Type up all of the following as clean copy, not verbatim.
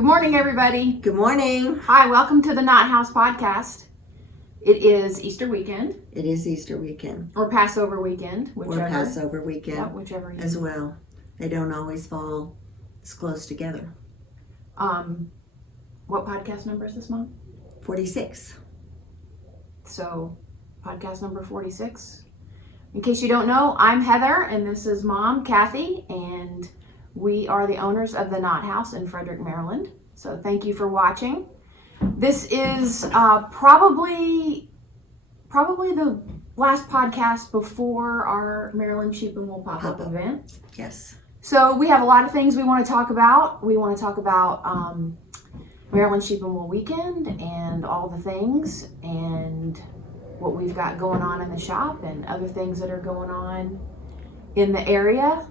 Good morning, everybody. Good morning. Hi, welcome to the Knot House podcast. It is Easter weekend. It is Easter weekend. Or Passover weekend, whichever. Or Passover weekend. Yeah, whichever. As well. They don't always fall as close together. What podcast number is this month? 46. So, podcast number 46. In case you don't know, I'm Heather, and this is Mom, Kathy, and we are the owners of the Knot House in Frederick, Maryland. So thank you for watching. This is probably the last podcast before our Maryland Sheep and Wool Pop-Up Event. Yes. So we have a lot of things we want to talk about. We want to talk about Maryland Sheep and Wool Weekend and all the things and what we've got going on in the shop and other things that are going on in the area.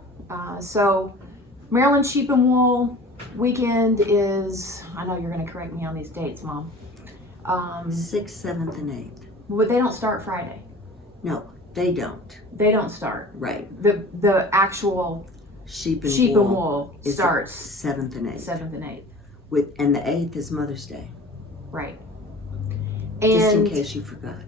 So Maryland Sheep and Wool Weekend is, I know you're going to correct me on these dates, Mom. 6th, 7th, and 8th. But they don't start Friday. No, they don't. They don't start. Right. The actual Sheep and Wool is starts 7th and 8th. 7th and 8th. And the 8th is Mother's Day. Right. Just in case you forgot.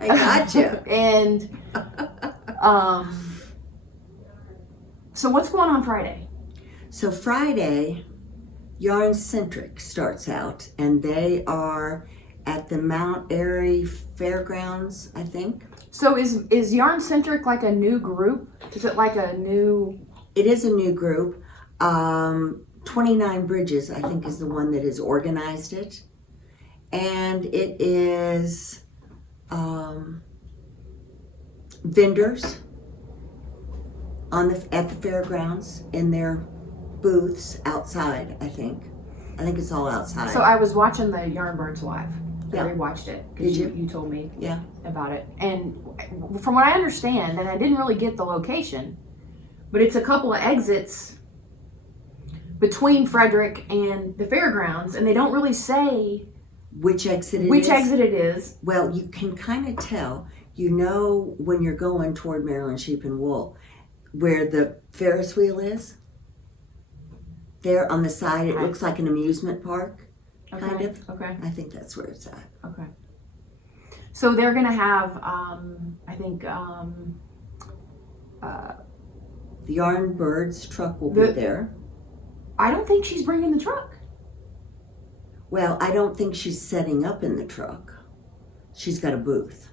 I got you. And so what's going on Friday? So Friday, Yarn Centric starts out, and they are at the Mount Airy Fairgrounds, I think. So is Yarn Centric like a new group? Is it like a new? It is a new group. 29 Bridges, I think, is the one that has organized it. And it is vendors at the fairgrounds in their booths outside, I think. I think it's all outside. So I was watching the Yarn Birds live. Yeah. I rewatched it. Did you? You told me Yeah. about it. And from what I understand, and I didn't really get the location, but it's a couple of exits between Frederick and the fairgrounds, and they don't really say which exit it is. Well, you can kind of tell. You know when you're going toward Maryland Sheep and Wool, where the Ferris wheel is. There on the side, it looks like an amusement park, kind of. Okay. I think that's where it's at. Okay. So they're going to have, I think, the Yarn Birds truck will be there. I don't think she's bringing the truck. Well, I don't think she's setting up in the truck. She's got a booth.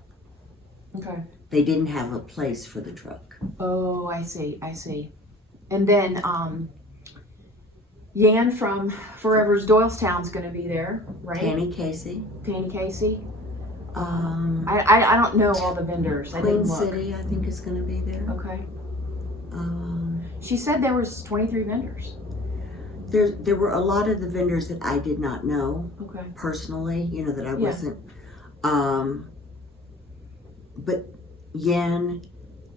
Okay. They didn't have a place for the truck. Oh, I see. And then Yan from Forever's Doylestown's going to be there, right? Tanny Casey. I don't know all the vendors. Queen City, I think, is going to be there. Okay. She said there was 23 vendors. There were a lot of the vendors that I did not know personally, that I wasn't. But Yen,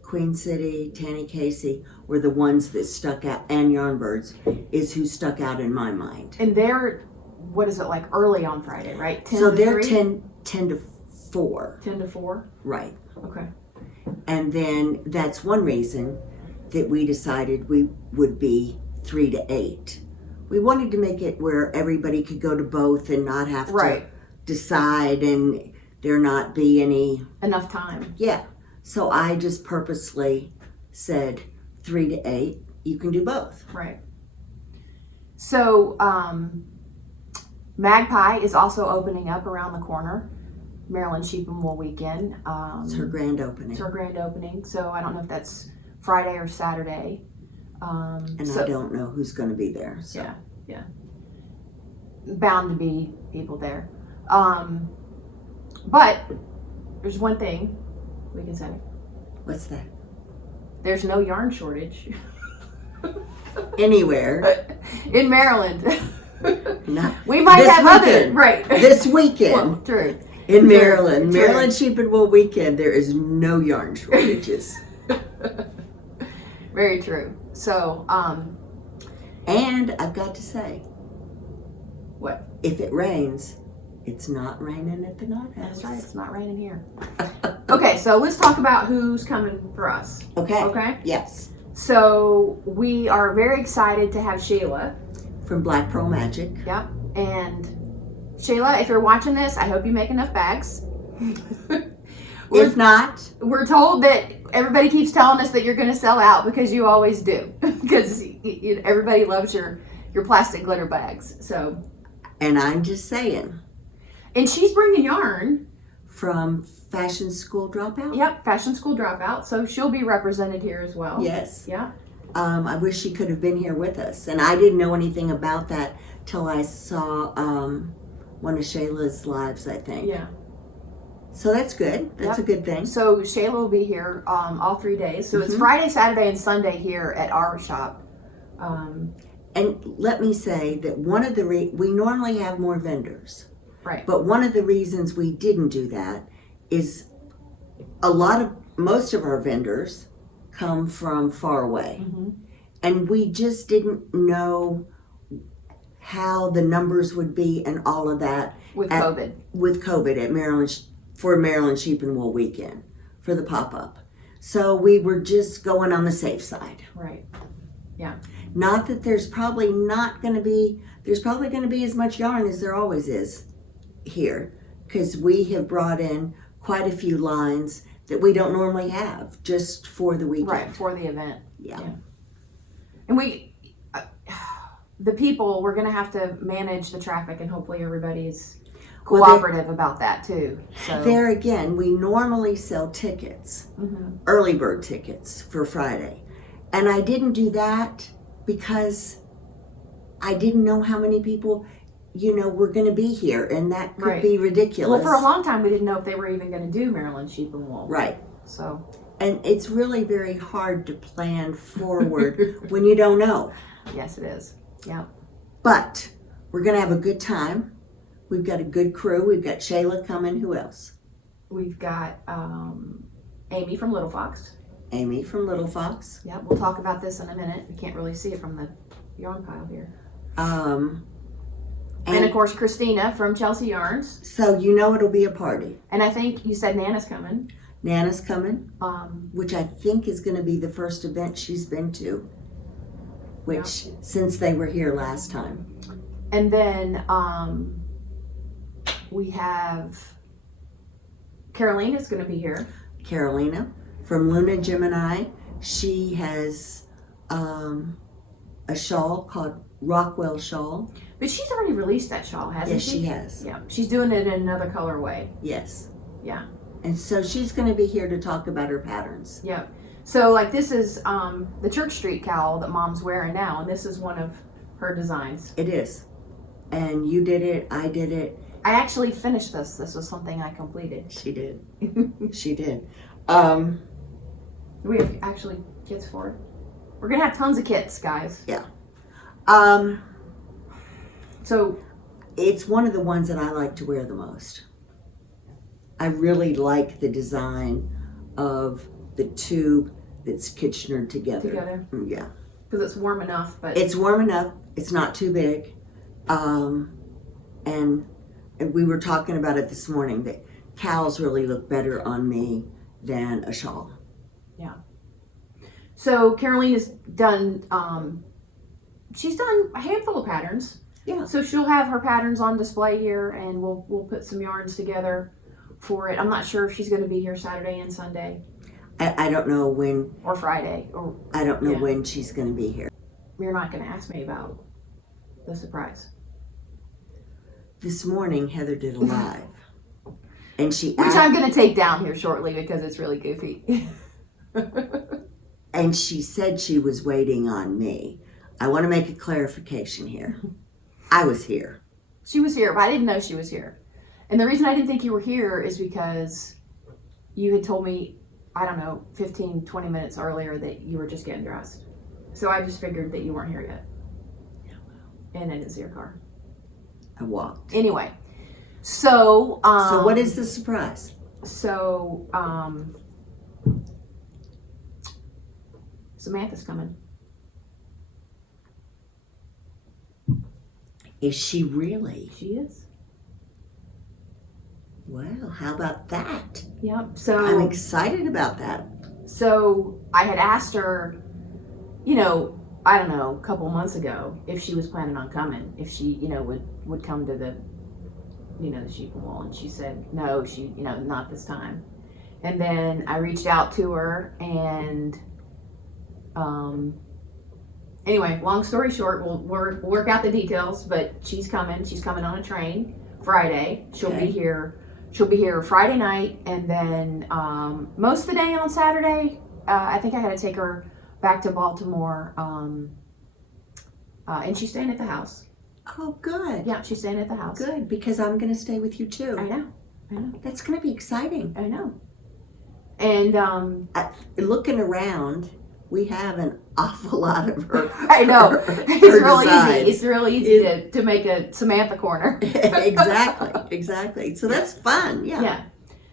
Queen City, Tanny Casey were the ones that stuck out, and Yarn Birds is who stuck out in my mind. And they're, what is it, like early on Friday, right? 10 so to they're 3? 10 to 4. 10 to 4? Right. Okay. And then that's one reason that we decided we would be 3 to 8. We wanted to make it where everybody could go to both and not have to decide and there not be any... enough time. Yeah. So I just purposely said 3 to 8. You can do both. Right. So Magpie is also opening up around the corner. Maryland Sheep and Wool Weekend. It's her grand opening. So I don't know if that's Friday or Saturday. I don't know who's going to be there. So. Yeah. Bound to be people there. But there's one thing we can say. What's that? There's no yarn shortage. Anywhere. In Maryland. We might have other, this weekend. Well, true. In Maryland. Maryland Sheep and Wool Weekend, there is no yarn shortages. Very true. So, and I've got to say, what? If it rains, it's not raining at the Knot House. That's right. It's not raining here. Okay, so let's talk about who's coming for us. Okay. Okay? Yes. So we are very excited to have Shayla. From Black Pearl Magic. Yep. And Shayla, if you're watching this, I hope you make enough bags. If not, we're told that everybody keeps telling us that you're going to sell out because you always do. Because everybody loves your plastic glitter bags. So. And I'm just saying. And she's bringing yarn. From Fashion School Dropout? Yep, Fashion School Dropout. So she'll be represented here as well. Yes. Yeah. I wish she could have been here with us. And I didn't know anything about that till I saw one of Shayla's lives, I think. Yeah. So that's good. That's a good thing. So Shayla will be here all 3 days. So it's Friday, Saturday, and Sunday here at our shop. And let me say that one of the we normally have more vendors. Right. But one of the reasons we didn't do that is most of our vendors come from far away. Mm-hmm. And we just didn't know how the numbers would be and all of that. With COVID at Maryland, for Maryland Sheep and Wool Weekend, for the pop-up. So we were just going on the safe side. Right. Yeah. Not that there's probably going to be as much yarn as there always is here, because we have brought in quite a few lines that we don't normally have just for the weekend. Right, for the event. Yeah. And the people, we're going to have to manage the traffic, and hopefully everybody's cooperative about that too. So there again, we normally sell tickets, early bird tickets for Friday. And I didn't do that because I didn't know how many people we're going to be here, and that could be ridiculous. Well, for a long time, we didn't know if they were even going to do Maryland Sheep and Wool. Right. So. And it's really very hard to plan forward when you don't know. Yes, it is. Yeah. But we're going to have a good time. We've got a good crew. We've got Shayla coming. Who else? We've got Amy from Little Fox. Amy from Little Fox. Yeah, we'll talk about this in a minute. You can't really see it from the yarn pile here. And of course, Christina from Chelsea Yarns. So it'll be a party. And I think you said Nana's coming. Nana's coming, which I think is going to be the first event she's been to, since they were here last time. And then we have Carolina's going to be here. Carolina from Luna Gemini. She has a shawl called Rockwell Shawl. But she's already released that shawl, hasn't she? Yes, she has. Yeah, she's doing it in another colorway. Yes. Yeah. And so she's going to be here to talk about her patterns. Yeah. So like this is the Church Street cowl that Mom's wearing now, and this is one of her designs. It is. And you did it, I did it. I actually finished this. This was something I completed. She did. She did. We have actually kits for it. We're going to have tons of kits, guys. Yeah. So it's one of the ones that I like to wear the most. I really like the design of the tube that's Kitchenered together. Yeah. Because it's warm enough, but it's warm enough. It's not too big. And we were talking about it this morning that cowls really look better on me than a shawl. Yeah. So Carolina's done. She's done a handful of patterns. Yeah. So she'll have her patterns on display here, and we'll put some yarns together for it. I'm not sure if she's going to be here Saturday and Sunday. I don't know when. Or Friday. I don't know when she's going to be here. You're not going to ask me about the surprise. This morning, Heather did a live. And which I'm going to take down here shortly because it's really goofy. And she said she was waiting on me. I want to make a clarification here. I was here. She was here, but I didn't know she was here. And the reason I didn't think you were here is because you had told me, I don't know, 15, 20 minutes earlier that you were just getting dressed. So I just figured that you weren't here yet. And I didn't see your car. I walked. Anyway, so what is the surprise? So Samantha's coming. Is she really? She is. Well, how about that? Yep. So I'm excited about that. So I had asked her you know, I don't know, a couple months ago, if she was planning on coming, if she, you know, would come to the, you know, the sheep and wool, and she said no, she, you know, not this time. And then I reached out to her, and anyway, long story short, we'll work out the details, but she's coming on a train Friday. She'll be here Friday night, and then most of the day on Saturday. I think I got to take her back to Baltimore, and she's staying at the house. Oh, good. Yeah, she's staying at the house. Good, because I'm going to stay with you too. I know. That's going to be exciting. I know. And looking around, we have an awful lot of her. I know. It's real easy. It's real easy to make a Samantha corner. Exactly. So that's fun. Yeah. Yeah.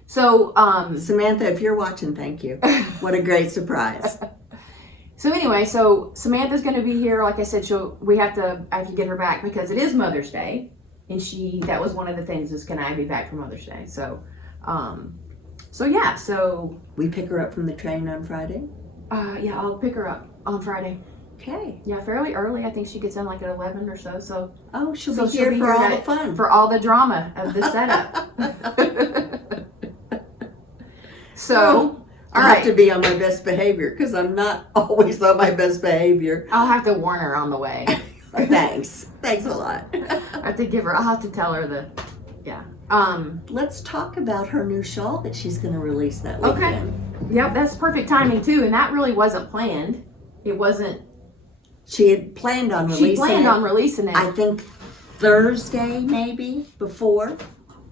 So Samantha, if you're watching, thank you. What a great surprise. So anyway, so Samantha's going to be here. Like I said, I have to get her back because it is Mother's Day, and that was one of the things is, can I be back for Mother's Day? So, so we pick her up from the train on Friday. Yeah, I'll pick her up on Friday. Okay. Yeah, fairly early. I think she gets in like at 11 or so. So she'll be here for all the fun, for all the drama of the setup. So. I have to be on my best behavior because I'm not always on my best behavior. I'll have to warn her on the way. Thanks a lot. I'll have to tell her let's talk about her new shawl that she's going to release that weekend. Okay. Yep, that's perfect timing too, and that really wasn't planned. It wasn't. She had planned on releasing it. I think Thursday, maybe before.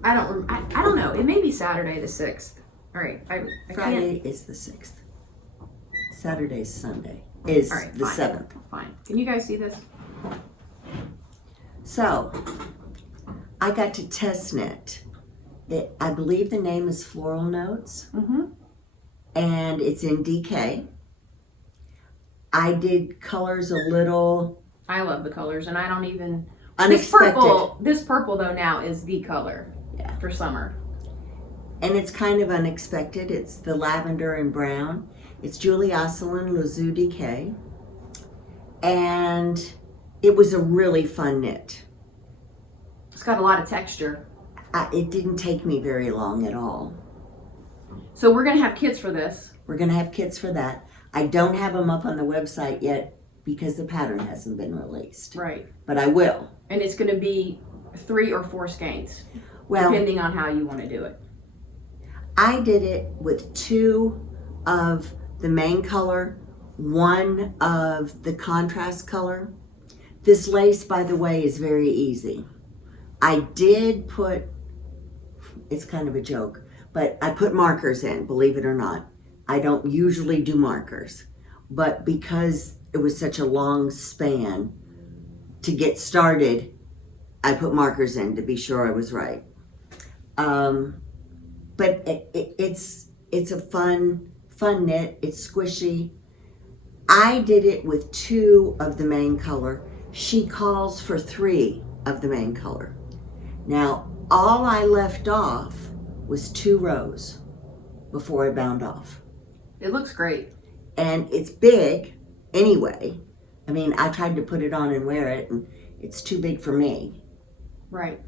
I don't know. It may be Saturday the 6th. All right. Friday is the 6th. Saturday's Sunday is the 7th. Fine. Can you guys see this? So, I got to test knit. I believe the name is Floral Notes. Mm-hmm. And it's in DK. I did colors a little. I love the colors, and I don't even. Unexpected. This purple though now is the color. Yeah. For summer. And it's kind of unexpected. It's the lavender and brown. It's Julie Asselin Leizu DK. And it was a really fun knit. It's got a lot of texture. It didn't take me very long at all. So we're going to have kits for this. We're going to have kits for that. I don't have them up on the website yet because the pattern hasn't been released. Right. But I will. And it's going to be 3 or 4 skeins, depending on how you want to do it. I did it with 2 of the main color, 1 of the contrast color. This lace, by the way, is very easy. I did put, it's kind of a joke, but I put markers in, believe it or not. I don't usually do markers, but because it was such a long span to get started, I put markers in to be sure I was right. But it's a fun knit. It's squishy. I did it with 2 of the main color. She calls for 3 of the main color. Now, all I left off was 2 rows before I bound off. It looks great. And it's big anyway. I mean, I tried to put it on and wear it, and it's too big for me. Right.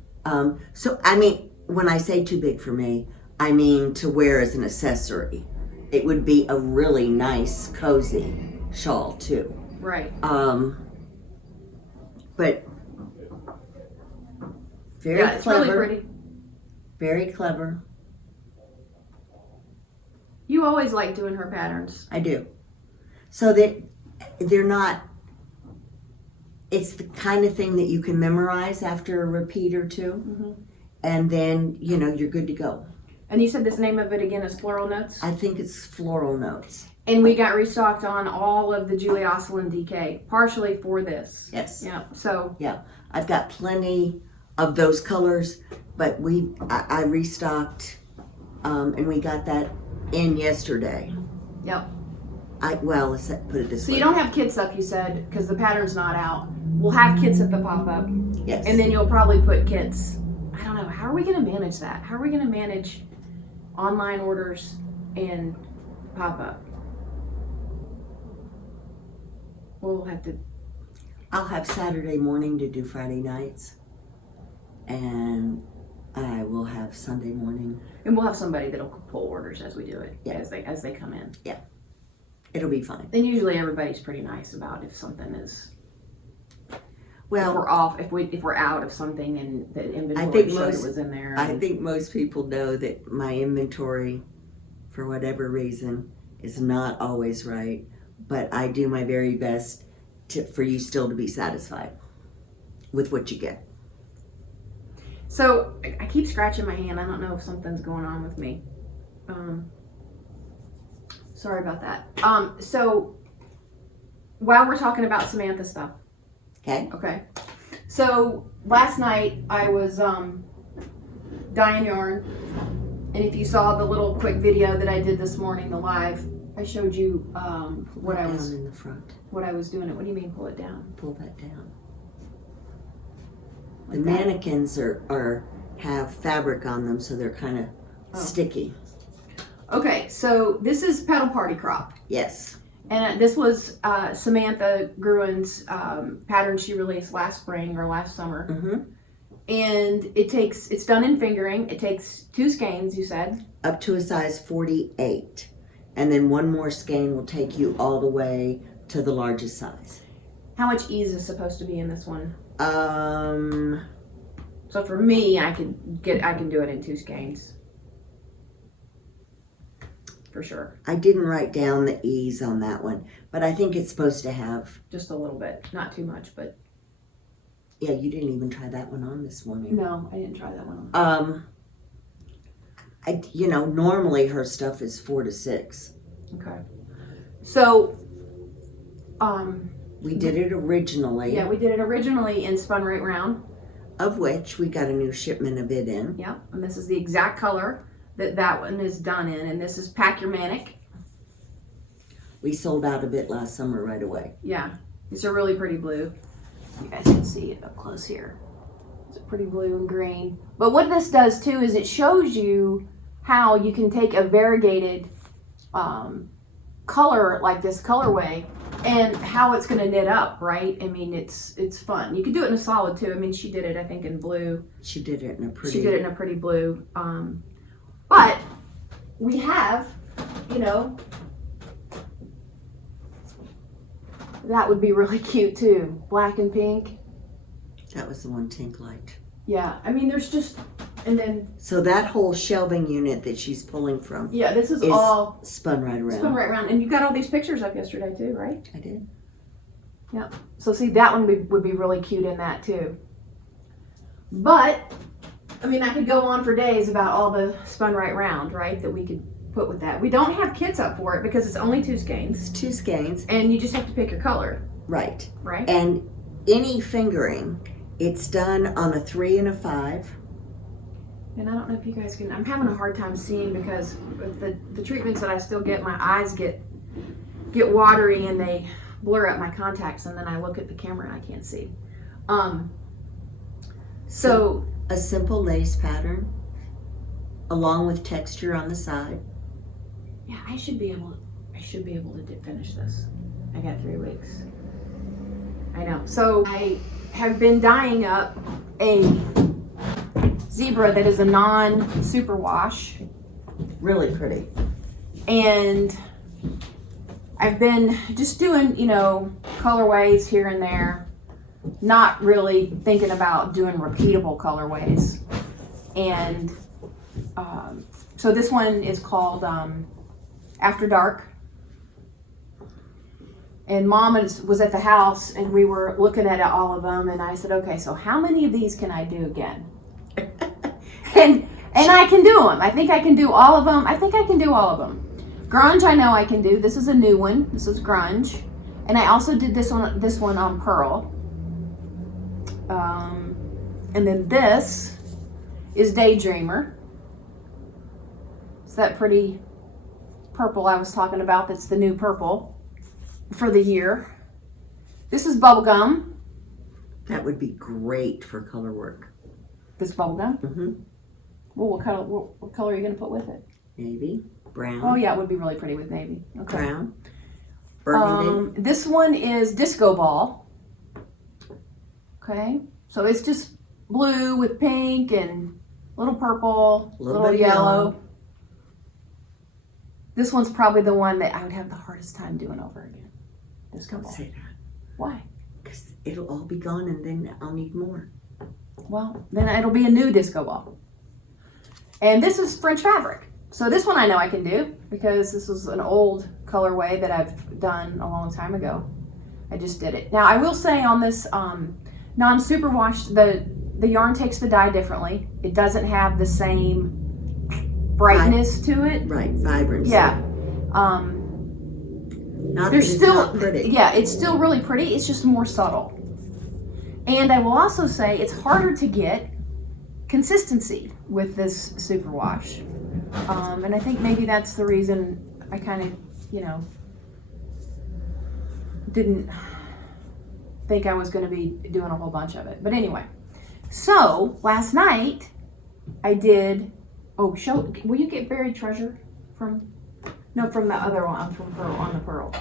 So, I mean, when I say too big for me, I mean to wear as an accessory. It would be a really nice, cozy shawl, too. Right. But very it's clever. Really pretty. Very clever. You always like doing her patterns. I do. So that they're not, it's the kind of thing that you can memorize after a repeat or 2. Mm-hmm. And then, you're good to go. And you said this name of it again is Floral Notes? I think it's Floral Notes. And we got restocked on all of the Julie Asselin DK, partially for this. Yes. Yeah. So. Yeah. I've got plenty of those colors, but I restocked, and we got that in yesterday. Yep. Let's put it this way. So you don't have kits up, you said, because the pattern's not out. We'll have kits at the pop-up. Yes. And then you'll probably put kits. I don't know. How are we going to manage that? How are we going to manage online orders and pop-up? We'll have to. I'll have Saturday morning to do Friday nights, and I will have Sunday morning. And we'll have somebody that'll pull orders as we do it, Yeah. as they come in. Yeah, it'll be fine. And usually everybody's pretty nice about if something is. Well, if we're off, if we're out of something and the inventory I think showed most- it was in there. I think most people know that my inventory, for whatever reason, is not always right, but I do my very best for you still to be satisfied with what you get. So I keep scratching my hand. I don't know if something's going on with me. Sorry about that. So while we're talking about Samantha stuff. Okay. So last night I was dyeing yarn, and if you saw the little quick video that I did this morning, the live, I showed you what I was down in the front. What I was doing. What do you mean pull it down? Pull that down. Like The that? mannequins have fabric on them, so they're kind of sticky. Okay, so this is Petal Party Crop. Yes. And this was Samantha Guerin's pattern she released last spring or last summer. Mm-hmm. And it's done in fingering. It takes 2 skeins, you said. Up to a size 48. And then one more skein will take you all the way to the largest size. How much ease is supposed to be in this one? Um, So for me, I can do it in 2 skeins. For sure. I didn't write down the ease on that one, but I think it's supposed to have. Just a little bit. Not too much, but. Yeah, you didn't even try that one on this morning. No, I didn't try that one on. Normally her stuff is 4 to 6. Okay. So, we did it originally. yeah, we did it originally in spun right round. Of which we got a new shipment of it in. Yeah, and this is the exact color that one is done in, and this is Pack Your Manic. We sold out of it last summer right away. Yeah, it's a really pretty blue. You guys can see it up close here. It's a pretty blue and green. But what this does too is it shows you how you can take a variegated color like this colorway and how it's going to knit up, right? I mean, it's fun. You can do it in a solid too. I mean, she did it, I think, in blue. She did it in a pretty. She did it in a pretty blue. But we have, that would be really cute too. Black and pink. That was the one Tink liked. Yeah, I mean, there's just, and then. So that whole shelving unit that she's pulling from. Yeah, this is all spun right around. spun right around. And you got all these pictures up yesterday too, right? I did. Yeah. So see, that one would be really cute in that too. But, I mean, I could go on for days about all the spun right round, right, that we could put with that. We don't have kits up for it because it's only 2 skeins. It's 2 skeins. And you just have to pick your color. Right. Right? And any fingering, it's done on a 3 and a 5. And I don't know if you guys can, I'm having a hard time seeing because of the treatments that I still get, my eyes get watery and they blur up my contacts, and then I look at the camera and I can't see. So a simple lace pattern along with texture on the side. yeah, I should be able to finish this. I got 3 weeks. I know. So I have been dyeing up a zebra that is a non-superwash. Really pretty. And I've been just doing, colorways here and there, not really thinking about doing repeatable colorways. And so this one is called After Dark. And Mom was at the house and we were looking at all of them, and I said, okay, so how many of these can I do again? and I can do them. I think I can do all of them. Grunge I know I can do. This is a new one. This is Grunge. And I also did this one on Pearl. And then this is Daydreamer. It's that pretty purple I was talking about. That's the new purple for the year. This is Bubblegum. That would be great for color work. This Bubblegum? Mm-hmm. Well, what color are you going to put with it? Navy, brown. Oh yeah, it would be really pretty with navy. Okay. Brown. Burgundy. This one is Disco Ball. Okay, so it's just blue with pink and little purple, little yellow. This one's probably the one that I would have the hardest time doing over again. Disco Ball. Don't say that. Why? Because it'll all be gone and then I'll need more. Well, then it'll be a new Disco Ball. And this is French fabric. So this one I know I can do because this was an old colorway that I've done a long time ago. I just did it. Now I will say on this non-superwash, the yarn takes the dye differently. It doesn't have the same brightness to it. Right, vibrancy. Yeah. Not There's that it's still, not pretty. yeah, it's still really pretty. It's just more subtle. And I will also say it's harder to get consistency with this superwash. And I think maybe that's the reason I kind of, didn't think I was going to be doing a whole bunch of it. But anyway, so last night I did, will you get Buried Treasure from the other one, from Pearl, on the Pearl.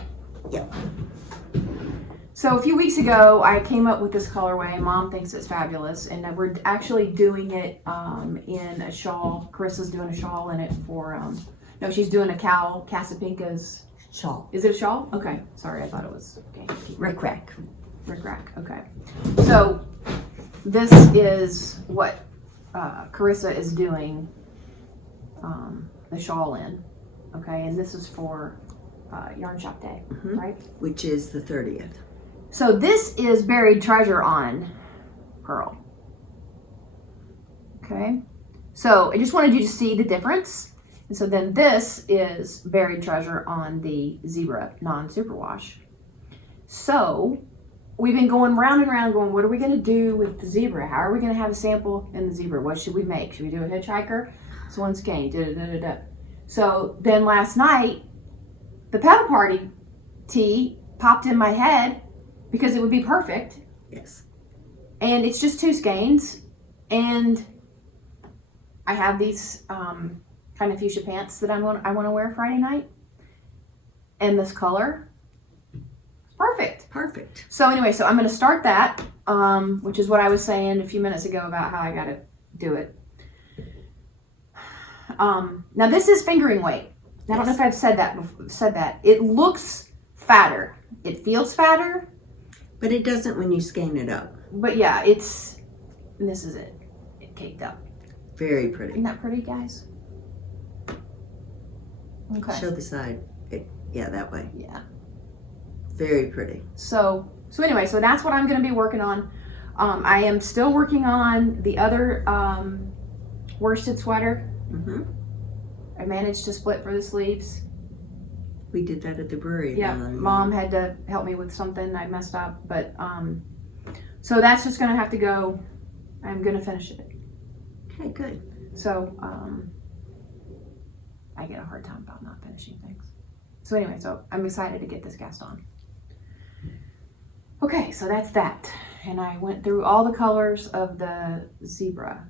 Yep. So a few weeks ago, I came up with this colorway. Mom thinks it's fabulous, and we're actually doing it in a shawl. Carissa's doing a shawl in it for, no, she's doing a Cowl, Casapinka's Shawl. Is it a shawl? Okay, sorry, I thought it was. Okay. Rick Rack. Okay. So this is what Carissa is doing the shawl in. Okay, and this is for Yarn Shop Day, right? Which is the 30th. So this is Buried Treasure on Pearl. Okay, so I just wanted you to see the difference. And so then this is Buried Treasure on the Zebra non-superwash. So we've been going round and round going, what are we going to do with the Zebra? How are we going to have a sample in the Zebra? What should we make? Should we do a hitchhiker? It's one skein. So then last night, the Petal Party tee popped in my head because it would be perfect. Yes. And it's just 2 skeins. And I have these kind of fuchsia pants that I want to wear Friday night. And this color, perfect. Perfect. So anyway, so I'm going to start that, which is what I was saying a few minutes ago about how I got to do it. Now this is fingering weight. I don't know if I've said that. It looks fatter. It feels fatter. But it doesn't when you skein it up. But yeah, and this is it. It caked up. Very pretty. Isn't that pretty, guys? Okay. Show the side. Yeah, that way. Yeah. Very pretty. So anyway, so that's what I'm going to be working on. I am still working on the other worsted sweater. I managed to split for the sleeves. We did that at the brewery. Yeah, Mom had to help me with something I messed up, but so that's just going to have to go. I'm going to finish it. Okay, good. So I get a hard time about not finishing things. So anyway, so I'm excited to get this cast on. Okay, so that's that. And I went through all the colors of the Zebra.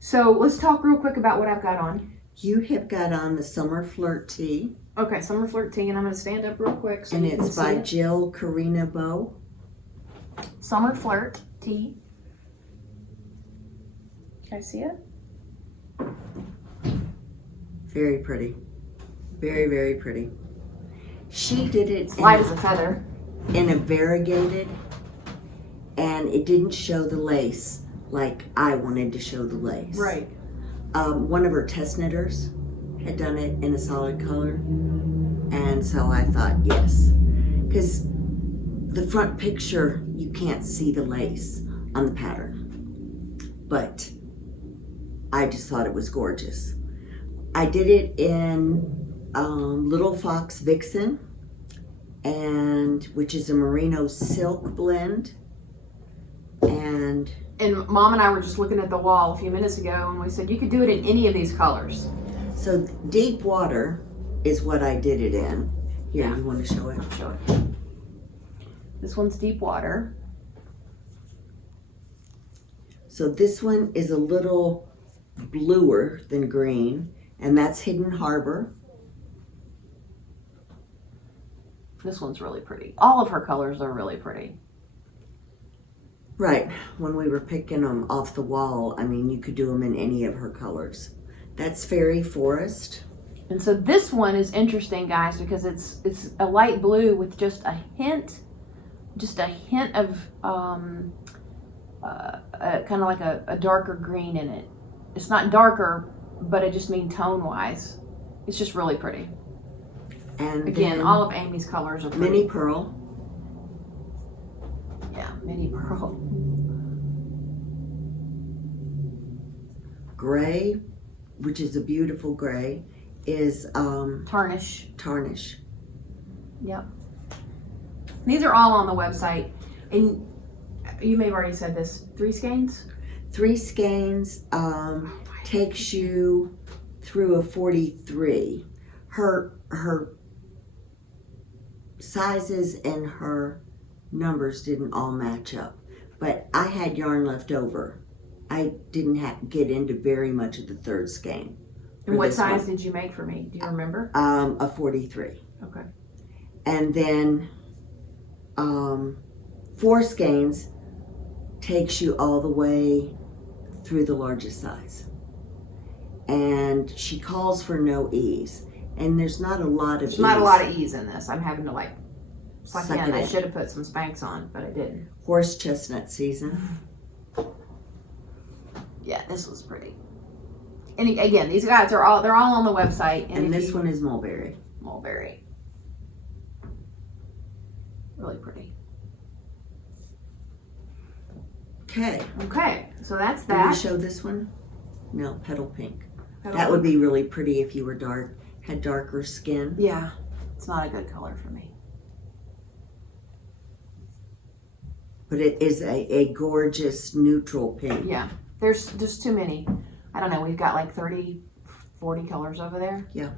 So let's talk real quick about what I've got on. You have got on the Summer Flirt tee. Okay, Summer Flirt tee, and I'm going to stand up real quick. So and you it's can by see it. Jill Karina Bow. Summer Flirt tee. Can I see it? Very pretty. Very, very pretty. She did it Light as a feather. in a variegated, and it didn't show the lace like I wanted to show the lace. Right. One of her test knitters had done it in a solid color, and so I thought yes, because the front picture you can't see the lace on the pattern, but I just thought it was gorgeous. I did it in Little Fox Vixen, and which is a merino silk blend, and Mom and I were just looking at the wall a few minutes ago, and we said you could do it in any of these colors. so Deep Water is what I did it in. Here, Yeah. you want to show it? Show it. This one's Deep Water. So this one is a little bluer than green, and that's Hidden Harbor. This one's really pretty. All of her colors are really pretty. Right. When we were picking them off the wall, I mean, you could do them in any of her colors. That's Fairy Forest. And so this one is interesting, guys, because it's a light blue with just a hint of kind of like a darker green in it. It's not darker, but I just mean tone-wise. It's just really pretty. And again, all of Amy's colors are pretty. Mini Pearl. Yeah, Mini Pearl. Gray, which is a beautiful gray, is Tarnish. Tarnish. Yep. These are all on the website. And you may have already said this. 3 skeins? 3 skeins takes you through a 43. Her sizes and her numbers didn't all match up, but I had yarn left over. I didn't get into very much of the 3rd skein. And what size did you make for me? Do you remember? A 43. Okay. And then 4 skeins takes you all the way through the largest size. And she calls for no ease. And there's not a lot of ease. There's not a lot of ease in this. I'm having to like suck in. I in. should have put some Spanx on, but I didn't. Horse chestnut season. Yeah, this was pretty. And again, these guys they're all on the website. And this one is mulberry. Mulberry. Really pretty. Okay. Okay, so that's Did that. we show this one? No, petal pink. Petal that would pink. be really pretty if you were had darker skin. Yeah, it's not a good color for me. But it is a gorgeous neutral pink. Yeah, there's just too many. I don't know, we've got like 30, 40 colors over there. Yeah.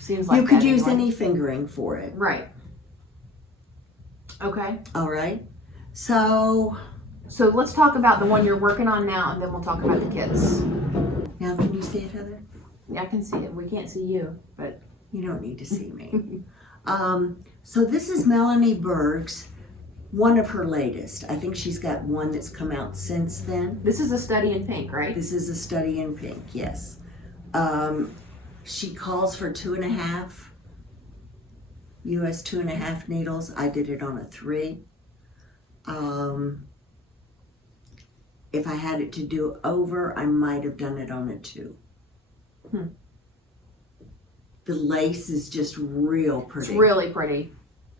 Seems like you could that use anyway. any fingering for it. Right. Okay. All right. So let's talk about the one you're working on now, and then we'll talk about the kits. now can you see it, Heather? Yeah, I can see it. We can't see you, but You don't need to see me. So this is Melanie Berg's, one of her latest. I think she's got one that's come out since then. this is a study in pink, right? This is a study in pink, yes. She calls for 2.5 US 2.5 needles. I did it on a 3. If I had it to do over, I might have done it on a 2. The lace is just real pretty. It's really pretty.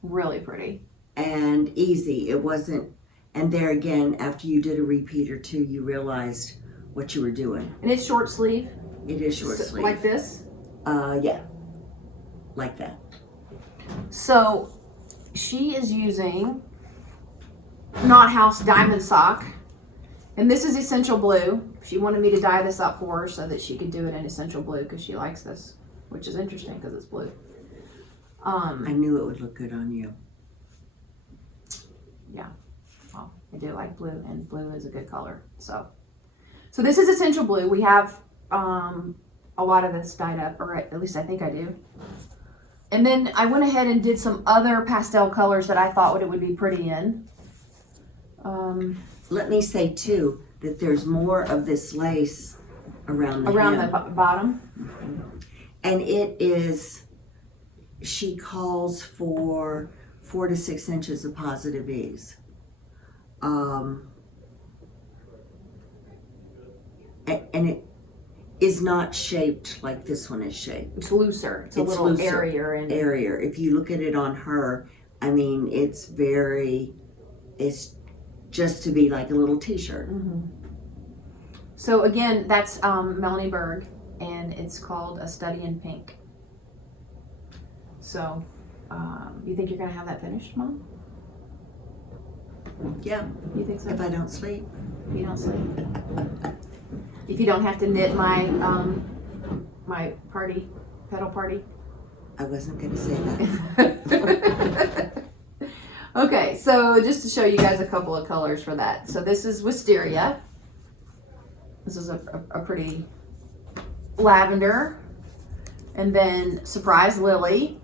Really pretty. And easy. It wasn't, and there again, after you did a repeat or 2, you realized what you were doing. And it's short sleeve. It is short So, sleeve. like this. Yeah. Like that. So she is using Knot House Diamond Sock. And this is Essential Blue. She wanted me to dye this up for her so that she could do it in Essential Blue because she likes this, which is interesting because it's blue. I knew it would look good on you. Yeah, well, I do like blue, and blue is a good color. So this is Essential Blue. We have a lot of this dyed up, or at least I think I do. And then I went ahead and did some other pastel colors that I thought it would be pretty in. Let me say too that there's more of this lace around the Around hem. the bottom. And it is, she calls for 4 to 6 inches of positive ease. And it is not shaped like this one is shaped. It's looser. It's a little looser, airier. And airier. If you look at it on her, I mean, it's just to be like a little t-shirt. So again, that's Melanie Berg, and it's called A Study in Pink. So, you think you're gonna have that finished, Mom? Yeah, You think so? if I don't sleep. If you don't sleep. If you don't have to knit my my petal party. I wasn't gonna say that. Okay, so just to show you guys a couple of colors for that. So this is Wisteria. This is a pretty lavender. And then Surprise Lily.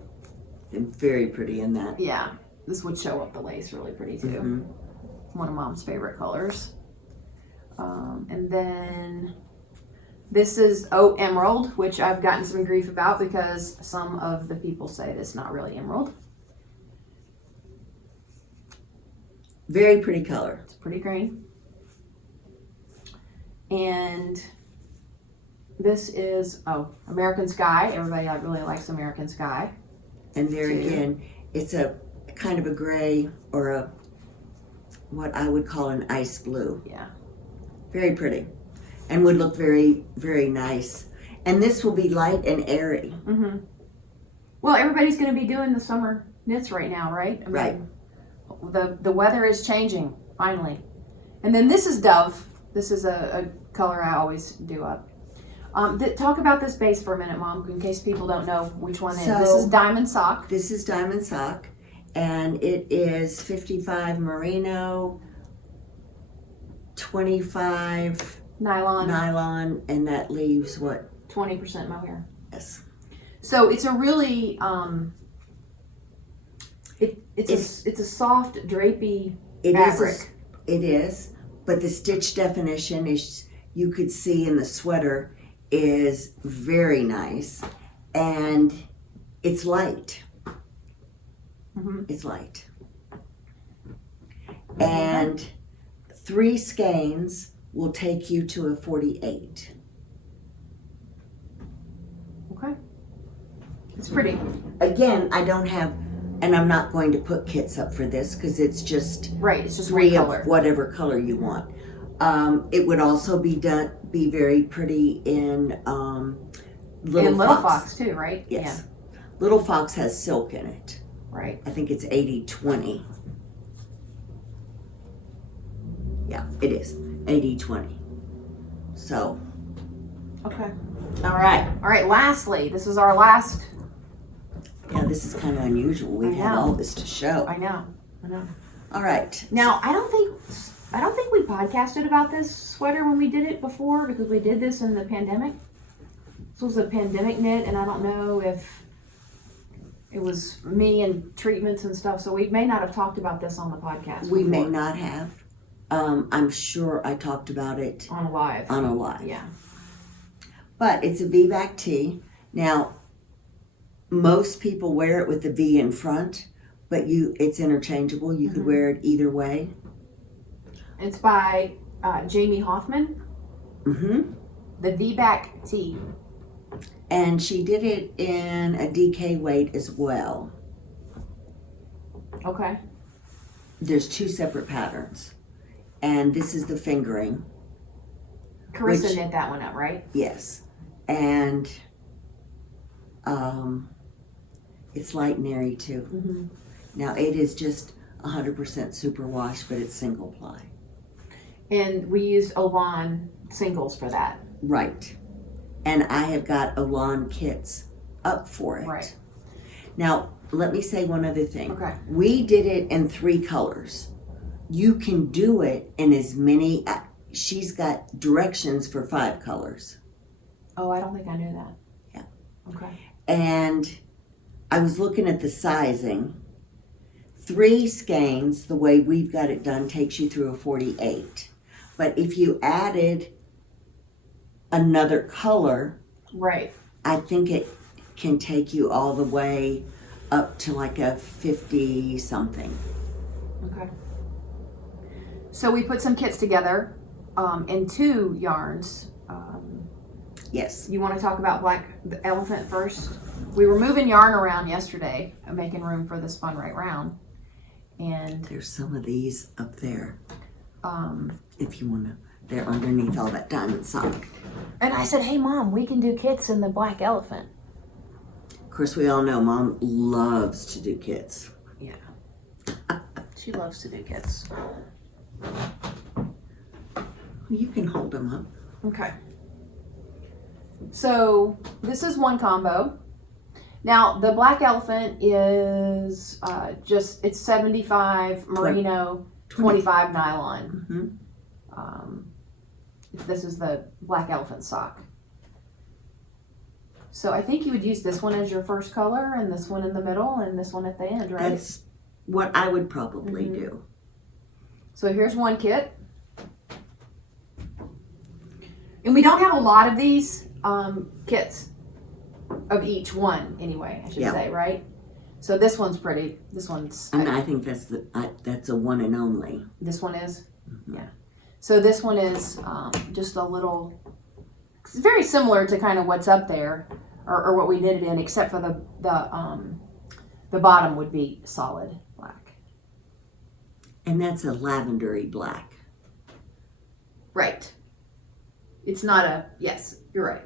And very pretty in that. Yeah, this would show up the lace really pretty too. Mm-hmm. One of Mom's favorite colors. And then this is Oat Emerald, which I've gotten some grief about because some of the people say this is not really emerald. Very pretty color. It's pretty green. And this is, American Sky. Everybody really likes American Sky. And there again, it's a kind of a gray or what I would call an ice blue. Yeah. Very pretty. And would look very, very nice. And this will be light and airy. Mm-hmm. Well, everybody's going to be doing the summer knits right now, right? I mean, right. The weather is changing, finally. And then this is Dove. This is a color I always do up. Talk about this base for a minute, Mom, in case people don't know which one is. This is Diamond Sock. This is Diamond Sock. And it is 55 merino, 25 nylon, and that leaves what? 20% mohair. Yes. So it's a really it's a soft drapey fabric. It is, but the stitch definition is, you could see in the sweater, is very nice, and it's light. Mm-hmm. It's light. And 3 skeins will take you to a 48. Okay. It's pretty. Again, I don't have, and I'm not going to put kits up for this because it's just right. It's just 3 one color. of whatever color you want. It would also be very pretty in Little Fox too, right? Yes. Yeah. Little Fox has silk in it. Right. I think it's 80-20. Yeah, it is 80-20. So. Okay. All right. All right. Lastly, this is our last. Yeah, this is kind of unusual. We've had all this to show. I know. All right. Now, I don't think we podcasted about this sweater when we did it before because we did this in the pandemic. This was a pandemic knit, and I don't know if it was me and treatments and stuff, so we may not have talked about this on the podcast. We may not have. I'm sure I talked about it on a live. Yeah. But it's a V-back tee. Now, most people wear it with the V in front, but it's interchangeable. You could wear it either way. It's by Jamie Hoffman. Mm-hmm. The V-back tee. And she did it in a DK weight as well. Okay. There's 2 separate patterns. And this is the fingering. Carissa knit that one up, right? Yes. And it's light and airy too. Mm-hmm. Now it is just 100% superwash, but it's single ply. And we used Olann Singles for that. Right. And I have got Olann kits up for it. Right. Now, let me say one other thing. Okay. We did it in 3 colors. You can do it in as many, she's got directions for 5 colors. Oh, I don't think I knew that. Yeah. Okay. And I was looking at the sizing. 3 skeins, the way we've got it done, takes you through a 48. But if you added another color, right, I think it can take you all the way up to like a 50 something. Okay. So we put some kits together in 2 yarns. Yes. You want to talk about Black Elephant first? We were moving yarn around yesterday, making room for the Spun Right Round. And there's some of these up there. If you want to, they're underneath all that diamond sock. And I said, hey, Mom, we can do kits in the Black Elephant. Of course, we all know Mom loves to do kits. Yeah. She loves to do kits. You can hold them up. Okay. So this is one combo. Now the Black Elephant is it's 75 merino, 25 nylon. Mm-hmm. This is the Black Elephant sock. So I think you would use this one as your first color, and this one in the middle, and this one at the end, right? That's what I would probably do. So here's one kit. And we don't have a lot of these kits of each one anyway, I should say, right? So this one's pretty. This one's... And I think that's a one and only. This one is? Yeah. So this one is just a little... It's very similar to kind of what's up there, or what we did it in, except for the bottom would be solid black. And that's a lavendery black. Right. It's not a... Yes, you're right.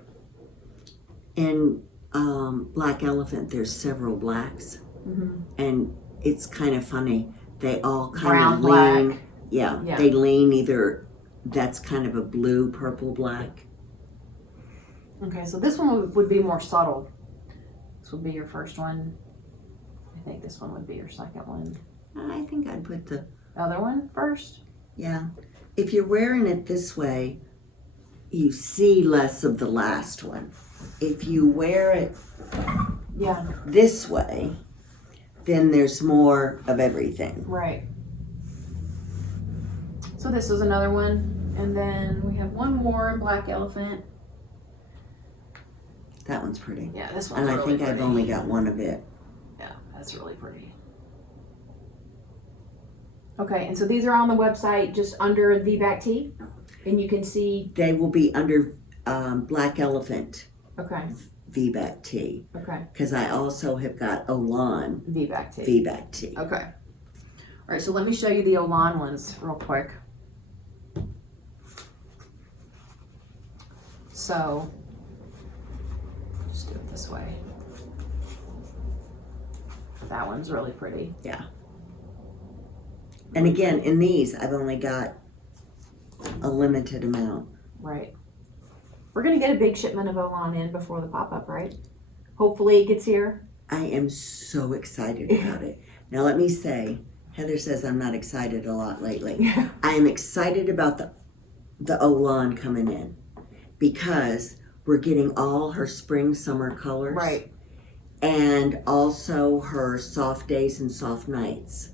In Black Elephant, there's several blacks. And it's kind of funny. They all kind of lean. Black. Yeah, they lean either... That's kind of a blue, purple, black. Okay, so this one would be more subtle. This would be your first one. I think this one would be your second one. I think I'd put the other one first. Yeah. If you're wearing it this way, you see less of the last one. If you wear it this way, then there's more of everything. Right. So this is another one. And then we have one more in Black Elephant. That one's pretty. Yeah, this one's really pretty. And I think I've only got one of it. Yeah, that's really pretty. Okay, and so these are on the website just under VBAC T, and you can see... They will be under Black Elephant. Okay. VBAC T. Okay. Because I also have got Olann. VBAC T. VBAC T. Okay. All right, so let me show you the Olann ones real quick. So, just do it this way. That one's really pretty. Yeah. And again, in these, I've only got a limited amount. Right. We're going to get a big shipment of Olann in before the pop-up, right? Hopefully it gets here. I am so excited about it. Now let me say, Heather says I'm not excited a lot lately. I am excited about the Olann coming in because we're getting all her spring, summer colors. Right. And also her soft days and soft nights.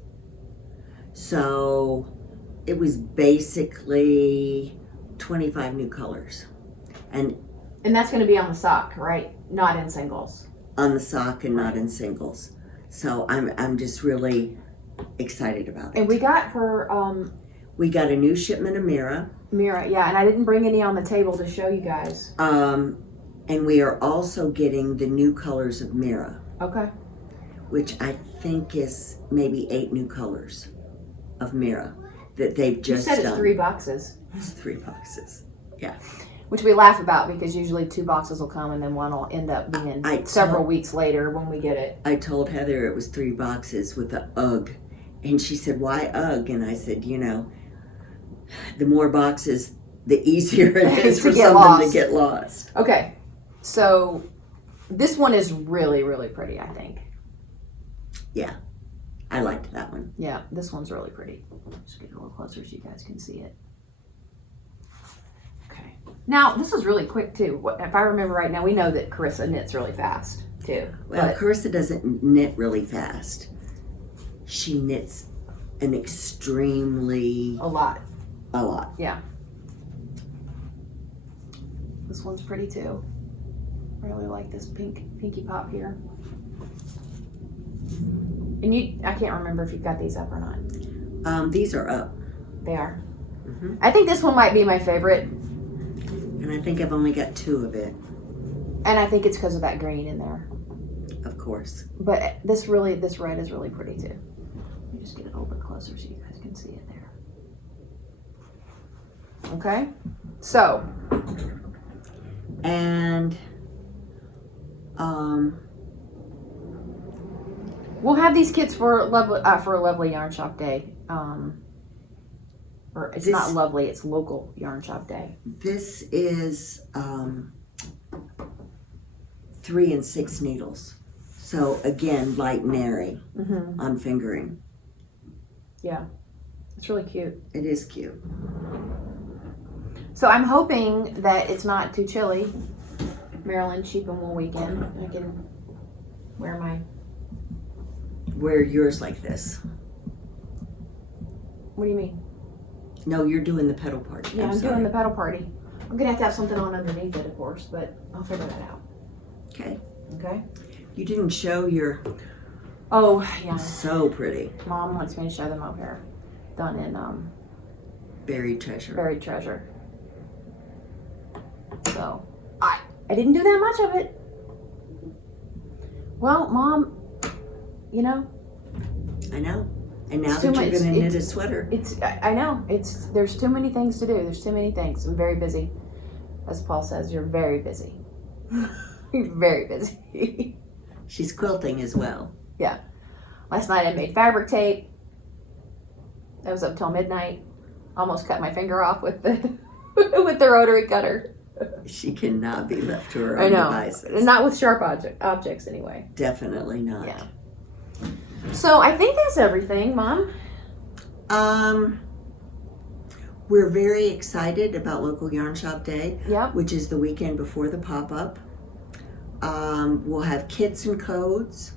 So it was basically 25 new colors. And that's going to be on the sock, right? Not in singles. On the sock and not in singles. So I'm just really excited about it. And we got her... we got a new shipment of Mira. Mira, yeah. And I didn't bring any on the table to show you guys. And we are also getting the new colors of Mira. Okay. Which I think is maybe 8 new colors of Mira that they've just done. You said it's 3 boxes. It's 3 boxes. Yeah. Which we laugh about because usually 2 boxes will come and then one will end up being several weeks later when we get it. I told Heather it was 3 boxes with a UGG. And she said, why UGG? And I said, you know, the more boxes, the easier it is for something to get lost. Okay. So this one is really, really pretty, I think. Yeah. I liked that one. Yeah, this one's really pretty. Just get a little closer so you guys can see it. Okay. Now, this is really quick, too. If I remember right now, we know that Carissa knits really fast, too. Well, Carissa doesn't knit really fast. She knits an extremely... A lot. A lot. Yeah. This one's pretty, too. I really like this pinky pop here. And I can't remember if you've got these up or not. These are up. They are. Mm-hmm. I think this one might be my favorite. And I think I've only got 2 of it. And I think it's because of that green in there. Of course. But this red is really pretty too. Let me just get it a little bit closer so you guys can see it there. Okay. So. And we'll have these kits for a lovely yarn shop day. Or it's not lovely, it's local yarn shop day. This is 3 and 6 needles. So again, light and airy on fingering. Yeah, it's really cute. It is cute. So I'm hoping that it's not too chilly. Maryland Sheep and Wool Weekend. I can wear yours like this. What do you mean? No, you're doing the Petal Party. Yeah, I'm doing the Petal Party. I'm gonna have to have something on underneath it, of course, but I'll figure that out. Okay. Okay. You didn't show your. Oh yeah. So pretty. Mom wants me to show them over here. Done in Buried treasure. Buried treasure. So I didn't do that much of it. Well, Mom, you know. I know. And now that you're going to knit a sweater. I know. There's too many things to do. There's too many things. I'm very busy. As Paul says, you're very busy. You're very busy. She's quilting as well. Yeah. Last night I made fabric tape. I was up till midnight. Almost cut my finger off with the with the rotary cutter. She cannot be left to her own devices. Not with sharp objects anyway. Definitely not. Yeah. So I think that's everything, Mom. We're very excited about Local Yarn Shop Day, Yep. which is the weekend before the pop-up. We'll have kits and codes.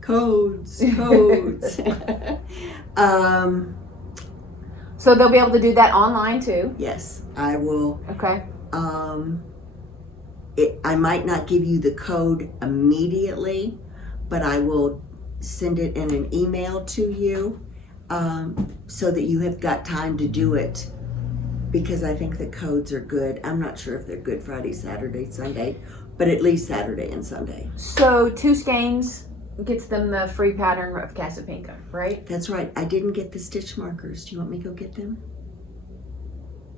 Codes. So they'll be able to do that online too? Yes, I will. Okay. I might not give you the code immediately, but I will send it in an email to you so that you have got time to do it, because I think the codes are good. I'm not sure if they're good Friday, Saturday, Sunday, but at least Saturday and Sunday. So 2 skeins gets them the free pattern of Casapinka, right? That's right. I didn't get the stitch markers. Do you want me to go get them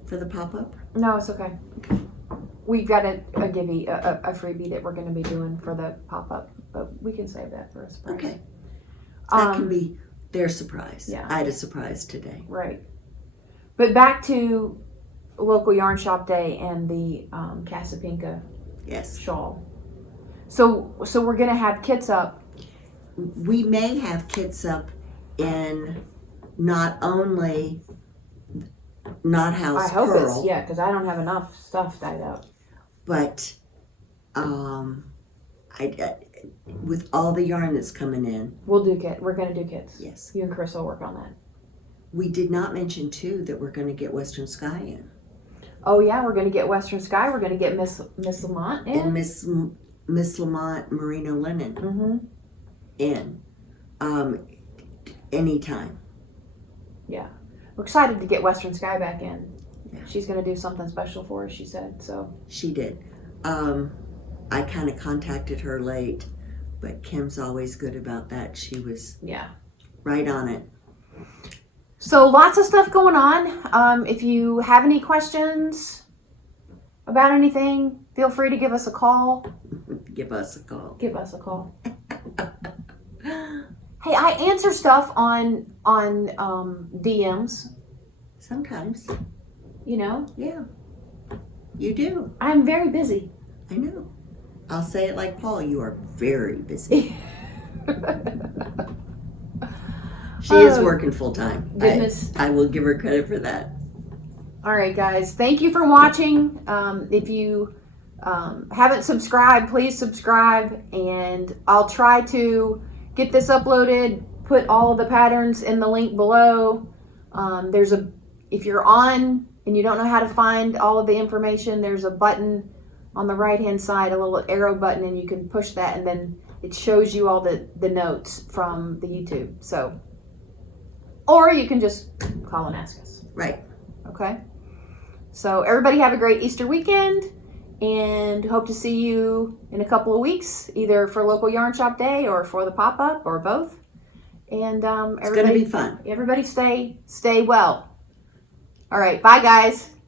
for the pop-up? No, it's okay. We've got a freebie that we're going to be doing for the pop-up, but we can save that for a surprise. Okay. That can be their surprise. Yeah. I had a surprise today. Right. But back to Local Yarn Shop Day and the Casapinka Yes. shawl. So we're going to have kits up. We may have kits up in not only Knot House I hope Pearl, it's, because I don't have enough stuff tied up. but with all the yarn that's coming in. We'll do kit. We're going to do kits. Yes. You and Chris will work on that. We did not mention too that we're going to get Western Sky in. Oh yeah, we're going to get Western Sky. We're going to get Miss Lamont in. And Miss Lamont Merino Linen in anytime. Yeah. We're excited to get Western Sky back in. Yeah. She's going to do something special for us, she said. So She did. I kind of contacted her late, but Kim's always good about that. She was right on it. So lots of stuff going on. If you have any questions about anything, feel free to give us a call. Give us a call. Give us a call. Hey, I answer stuff on DMs. Sometimes. You know? Yeah. You do. I'm very busy. I know. I'll say it like Paul. You are very busy. She is working full time. Goodness. I will give her credit for that. All right, guys. Thank you for watching. If you haven't subscribed, please subscribe. And I'll try to get this uploaded, put all of the patterns in the link below. If you're on and you don't know how to find all of the information, there's a button on the right-hand side, a little arrow button, and you can push that, and then it shows you all the notes from the YouTube. So, or you can just call and ask us. Right. Okay. So everybody have a great Easter weekend, and hope to see you in a couple of weeks, either for Local Yarn Shop Day or for the pop-up or both. And it's going to be fun. Everybody stay well. All right. Bye, guys.